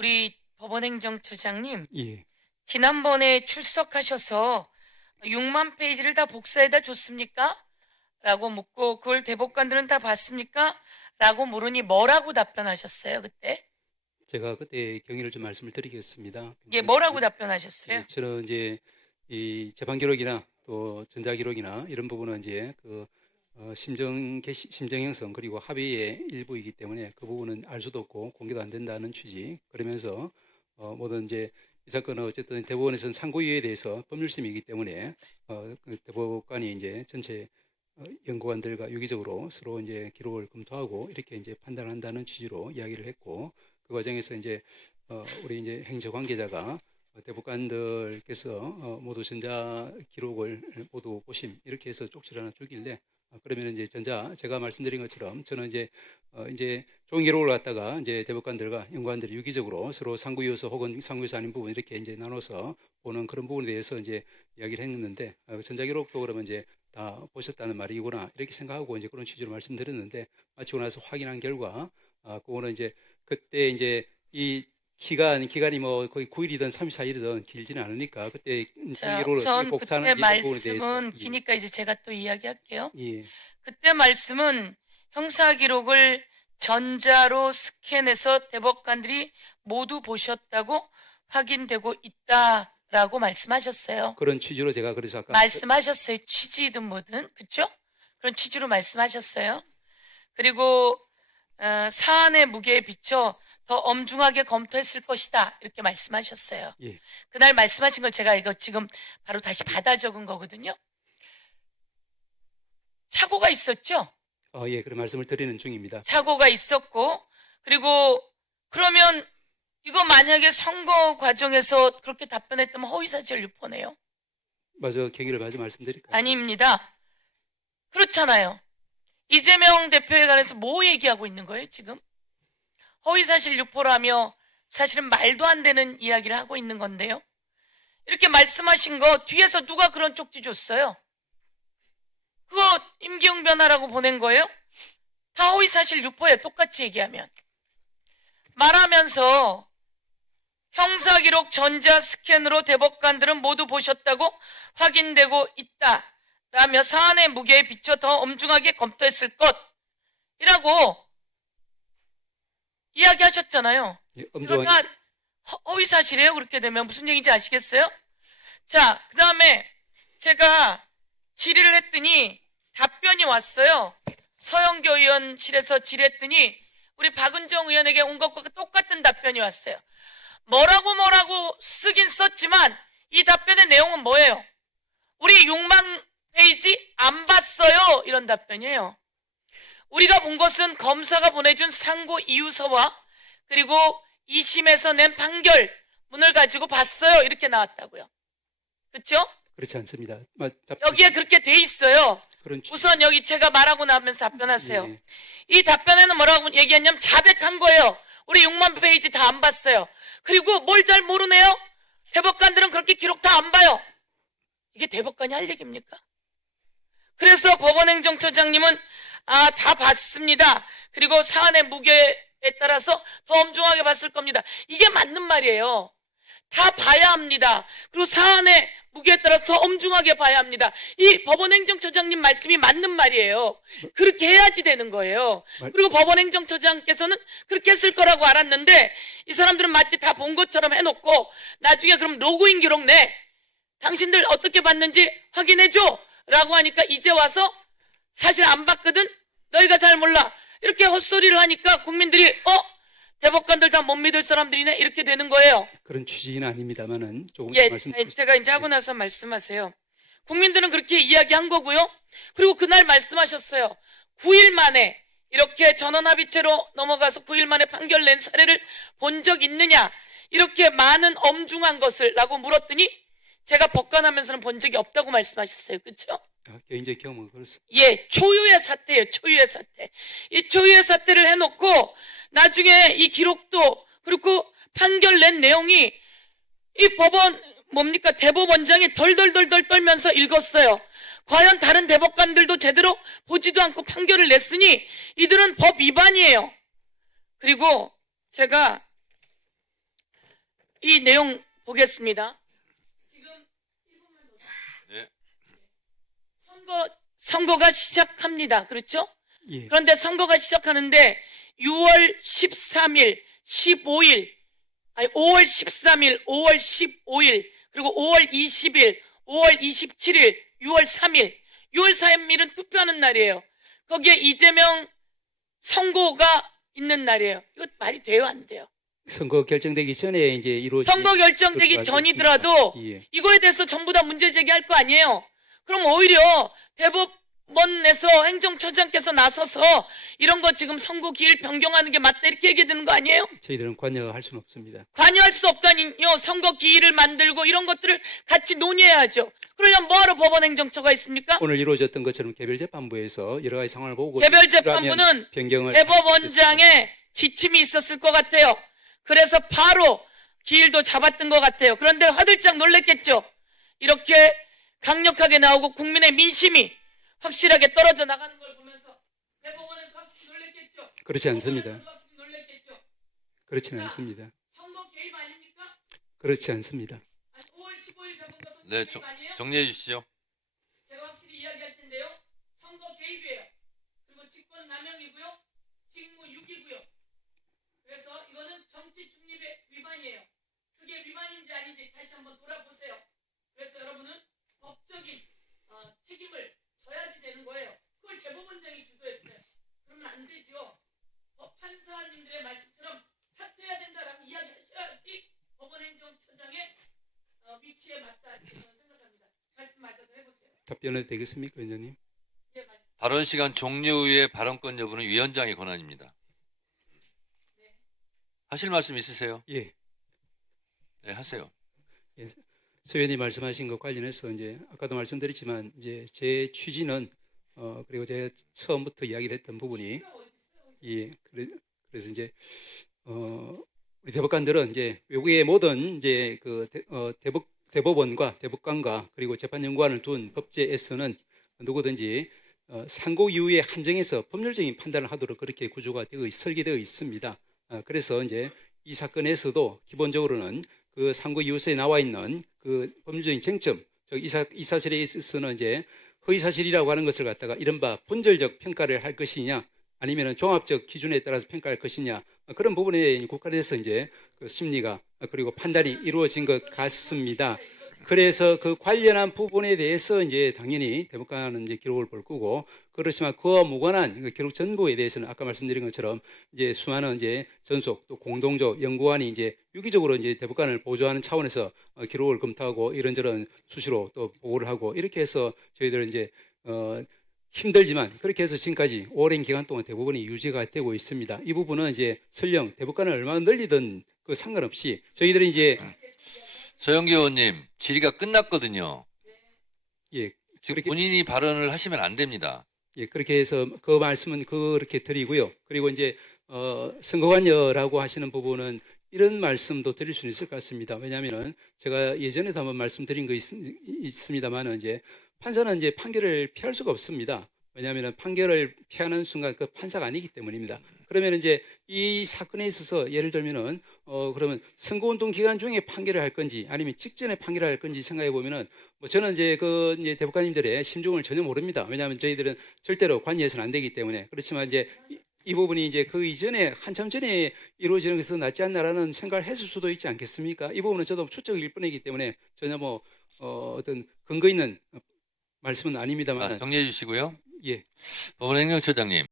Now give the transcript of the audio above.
우리 법원행정처장님, 예. 지난번에 출석하셔서 6만 페이지를 다 복사해다 줬습니까? 라고 묻고, 그걸 대법관들은 다 봤습니까? 라고 물으니 뭐라고 답변하셨어요, 그때? 제가 그때 경위를 좀 말씀을 드리겠습니다. 예, 뭐라고 답변하셨어요? 저는 이제 이 재판 기록이나 또 전자 기록이나 이런 부분은 이제 심정 형성 그리고 합의의 일부이기 때문에 그 부분은 알 수도 없고 공개도 안 된다는 취지. 그러면서 모든 이제 이 사건은 어쨌든 대법원에서는 상고유예에 대해서 법률심이기 때문에 그 대법관이 이제 전체 연구관들과 유기적으로 서로 이제 기록을 검토하고 이렇게 이제 판단한다는 취지로 이야기를 했고, 그 과정에서 이제 우리 이제 행정 관계자가 대법관들께서 모두 전자 기록을 모두 보심 이렇게 해서 쪽지를 하나 주길래 그러면 이제 제가 말씀드린 것처럼 저는 이제 종이 기록을 갖다가 이제 대법관들과 연구관들이 유기적으로 서로 상구요소 혹은 상구요소 아닌 부분 이렇게 이제 나눠서 보는 그런 부분에 대해서 이제 이야기를 했는데 전자 기록도 그러면 이제 다 보셨다는 말이구나 이렇게 생각하고 이제 그런 취지로 말씀드렸는데 마치고 나서 확인한 결과 그거는 이제 그때 이제 이 기간이 뭐 거의 9일이든 34일이든 길지는 않으니까 그때 자, 기록을 우선 복사하는 그때 이런 부분에 대해서 말씀은 기니까 이제 제가 또 이야기할게요. 예. 그때 말씀은 형사 기록을 전자로 스캔해서 대법관들이 모두 보셨다고 확인되고 있다라고 말씀하셨어요. 그런 취지로 제가 그래서 아까 말씀하셨어요. 취지든 뭐든. 그렇죠? 그런 취지로 말씀하셨어요. 그리고 사안의 무게에 비춰 더 엄중하게 검토했을 것이다. 이렇게 말씀하셨어요. 예. 그날 말씀하신 걸 제가 이거 지금 바로 다시 받아 적은 거거든요. 착오가 있었죠? 예, 그런 말씀을 드리는 중입니다. 착오가 있었고, 그리고 그러면 이거 만약에 선거 과정에서 그렇게 답변했다면 허위사실 유포네요. 맞아, 경위를 마저 말씀드릴까요? 아닙니다. 그렇잖아요. 이재명 대표에 관해서 뭐 얘기하고 있는 거예요, 지금? 허위사실 유포라며 사실은 말도 안 되는 이야기를 하고 있는 건데요. 이렇게 말씀하신 거 뒤에서 누가 그런 쪽지 줬어요? 그거 임기용 변호사라고 보낸 거예요? 다 허위사실 유포예요, 똑같이 얘기하면. 말하면서 형사기록 전자 스캔으로 대법관들은 모두 보셨다고 확인되고 있다 라며 사안의 무게에 비춰 더 엄중하게 검토했을 것이라고 이야기하셨잖아요. 예, 이거 다 허위사실이에요. 그렇게 되면 무슨 얘기인지 아시겠어요? 자, 그 다음에 제가 질의를 했더니 답변이 왔어요. 서영교 의원실에서 질의했더니 우리 박은정 의원에게 온 것과 똑같은 답변이 왔어요. 뭐라고 쓰긴 썼지만 이 답변의 내용은 뭐예요? 우리 6만 페이지 안 봤어요. 이런 답변이에요. 우리가 본 것은 검사가 보내준 상고 이유서와 그리고 2심에서 낸 판결문을 가지고 봤어요. 이렇게 나왔다고요. 그렇죠? 그렇지 않습니다. 여기에 그렇게 돼 있어요. 그런 우선 여기 제가 말하고 나면서 답변하세요. 예. 이 답변에는 뭐라고 얘기했냐면 자백한 거예요. 우리 6만 페이지 다 안 봤어요. 그리고 뭘 잘 모르네요? 대법관들은 그렇게 기록 다 안 봐요. 이게 대법관이 할 얘기입니까? 그래서 법원행정처장님은 다 봤습니다. 그리고 사안의 무게에 따라서 더 엄중하게 봤을 겁니다. 이게 맞는 말이에요. 다 봐야 합니다. 그리고 사안의 무게에 따라서 더 엄중하게 봐야 합니다. 이 법원행정처장님 말씀이 맞는 말이에요. 그렇게 해야지 되는 거예요. 그리고 법원행정처장께서는 그렇게 했을 거라고 알았는데 이 사람들은 마치 다 본 것처럼 해놓고 나중에 그럼 로그인 기록 내. 당신들 어떻게 봤는지 확인해줘. 라고 하니까 이제 와서 사실 안 봤거든? 너희가 잘 몰라. 이렇게 헛소리를 하니까 국민들이 대법관들 다 못 믿을 사람들이네 이렇게 되는 거예요. 그런 취지는 아닙니다만은 조금 제가 이제 하고 나서 말씀하세요. 국민들은 그렇게 이야기한 거고요. 그리고 그날 말씀하셨어요. 9일 만에 이렇게 전원합의체로 넘어가서 9일 만에 판결 낸 사례를 본 적 있느냐? 이렇게 많은 엄중한 것을 라고 물었더니 제가 법관하면서는 본 적이 없다고 말씀하셨어요. 그렇죠? 개인적 경험은 그렇습니다. 예, 초유의 사태예요. 초유의 사태. 이 초유의 사태를 해놓고 나중에 이 기록도 그리고 판결 낸 내용이 이 법원 대법원장이 덜덜덜덜 떨면서 읽었어요. 과연 다른 대법관들도 제대로 보지도 않고 판결을 냈으니 이들은 법 위반이에요. 그리고 제가 이 내용 보겠습니다. 지금 네. 선거가 시작합니다. 그렇죠? 예. 그런데 선거가 시작하는데 6월 13일, 15일, 아니 5월 13일, 5월 15일, 그리고 5월 20일, 5월 27일, 6월 3일, 6월 3일은 투표하는 날이에요. 거기에 이재명 선고가 있는 날이에요. 이거 말이 돼요, 안 돼요? 선거 결정되기 전에 이제 이루어진 선거 결정되기 그렇게 전이더라도 예. 이거에 대해서 전부 다 문제 제기할 거 아니에요. 그럼 오히려 대법원에서 행정처장께서 나서서 이런 거 지금 선거 기일 변경하는 게 맞다 이렇게 얘기 되는 거 아니에요? 저희들은 관여할 수는 없습니다. 관여할 수 없다니요. 선거 기일을 만들고 이런 것들을 같이 논의해야죠. 그러려면 뭐하러 법원 행정처가 있습니까? 오늘 이루어졌던 것처럼 개별 재판부에서 여러 가지 상황을 보고 개별 재판부는 변경을 대법원장의 지침이 있었을 것 같아요. 그래서 바로 기일도 잡았던 것 같아요. 그런데 화들짝 놀랬겠죠. 이렇게 강력하게 나오고 국민의 민심이 확실하게 떨어져 나가는 걸 보면서 대법원에서 확실히 놀랬겠죠. 그렇지 않습니다. 법원에서도 확실히 놀랬겠죠. 그렇지는 않습니다. 선거 개입 아닙니까? 그렇지 않습니다. 아니, 5월 15일 잡은 거 선거 네, 개입 아니에요? 정리해 주시죠. 제가 확실히 이야기할 텐데요. 선거 개입이에요. 그리고 직권 남용이고요. 직무 유기고요. 그래서 이거는 정치 중립의 위반이에요. 그게 위반인지 아닌지 다시 한번 돌아보세요. 그래서 여러분은 법적인 책임을 져야지 되는 거예요. 그걸 대법원장이 주도했어요. 그러면 안 되죠. 판사님들의 말씀처럼 사퇴해야 된다라고 이야기하셔야지 법원행정처장의 위치에 맞다 이렇게 저는 생각합니다. 말씀마저도 해보세요. 답변해도 되겠습니까, 위원장님? 예, 말씀. 발언 시간 종료 후에 발언권 여부는 위원장의 권한입니다. 하실 말씀 있으세요? 예. 네, 하세요. 서 의원님 말씀하신 것 관련해서 이제 아까도 말씀드렸지만 이제 제 취지는 그리고 제가 처음부터 이야기를 했던 부분이 예. 그래서 이제 우리 대법관들은 이제 외국의 모든 이제 그 대법원과 대법관과 그리고 재판연구원을 둔 법제에서는 누구든지 상고 이후에 한정해서 법률적인 판단을 하도록 그렇게 구조가 설계되어 있습니다. 그래서 이제 이 사건에서도 기본적으로는 그 상고 이유서에 나와 있는 그 법률적인 쟁점, 즉 이 사실에 있어서는 이제 허위 사실이라고 하는 것을 갖다가 이른바 본질적 평가를 할 것이냐, 아니면은 종합적 기준에 따라서 평가할 것이냐, 그런 부분에 국가에서 이제 그 심리가 그리고 판단이 이루어진 것 같습니다. 그래서 그 관련한 부분에 대해서 이제 당연히 대법관은 이제 기록을 볼 거고, 그렇지만 그와 무관한 그 기록 전부에 대해서는 아까 말씀드린 것처럼 이제 수많은 이제 전속 또 공동조 연구원이 이제 유기적으로 이제 대법관을 보조하는 차원에서 기록을 검토하고 이런저런 수시로 또 보고를 하고 이렇게 해서 저희들 이제 힘들지만 그렇게 해서 지금까지 오랜 기간 동안 대부분이 유지가 되고 있습니다. 이 부분은 이제 설령 대법관을 얼마나 늘리든 그 상관없이 저희들이 이제 서영기 의원님, 질의가 끝났거든요. 예, 지금 그렇게, 본인이 발언을 하시면 안 됩니다. 예, 그렇게 해서 그 말씀은 그렇게 드리고요. 그리고 이제 선거관여라고 하시는 부분은 이런 말씀도 드릴 수는 있을 것 같습니다. 왜냐하면은 제가 예전에도 한번 말씀드린 거 있습니다만은 이제 판사는 이제 판결을 피할 수가 없습니다. 왜냐하면 판결을 피하는 순간 그 판사가 아니기 때문입니다. 그러면 이제 이 사건에 있어서 예를 들면은 그러면 선거운동 기간 중에 판결을 할 건지 아니면 직전에 판결을 할 건지 생각해 보면은 뭐 저는 이제 이제 대법관님들의 심중을 전혀 모릅니다. 왜냐하면 저희들은 절대로 관여해서는 안 되기 때문에. 그렇지만 이제 이 부분이 이제 그 이전에 한참 전에 이루어지는 것은 낫지 않나라는 생각을 했을 수도 있지 않겠습니까? 이 부분은 저도 추측일 뿐이기 때문에 전혀 뭐 어떤 근거 있는 말씀은 아닙니다만. 정리해 주시고요. 예. 법원행정처장님.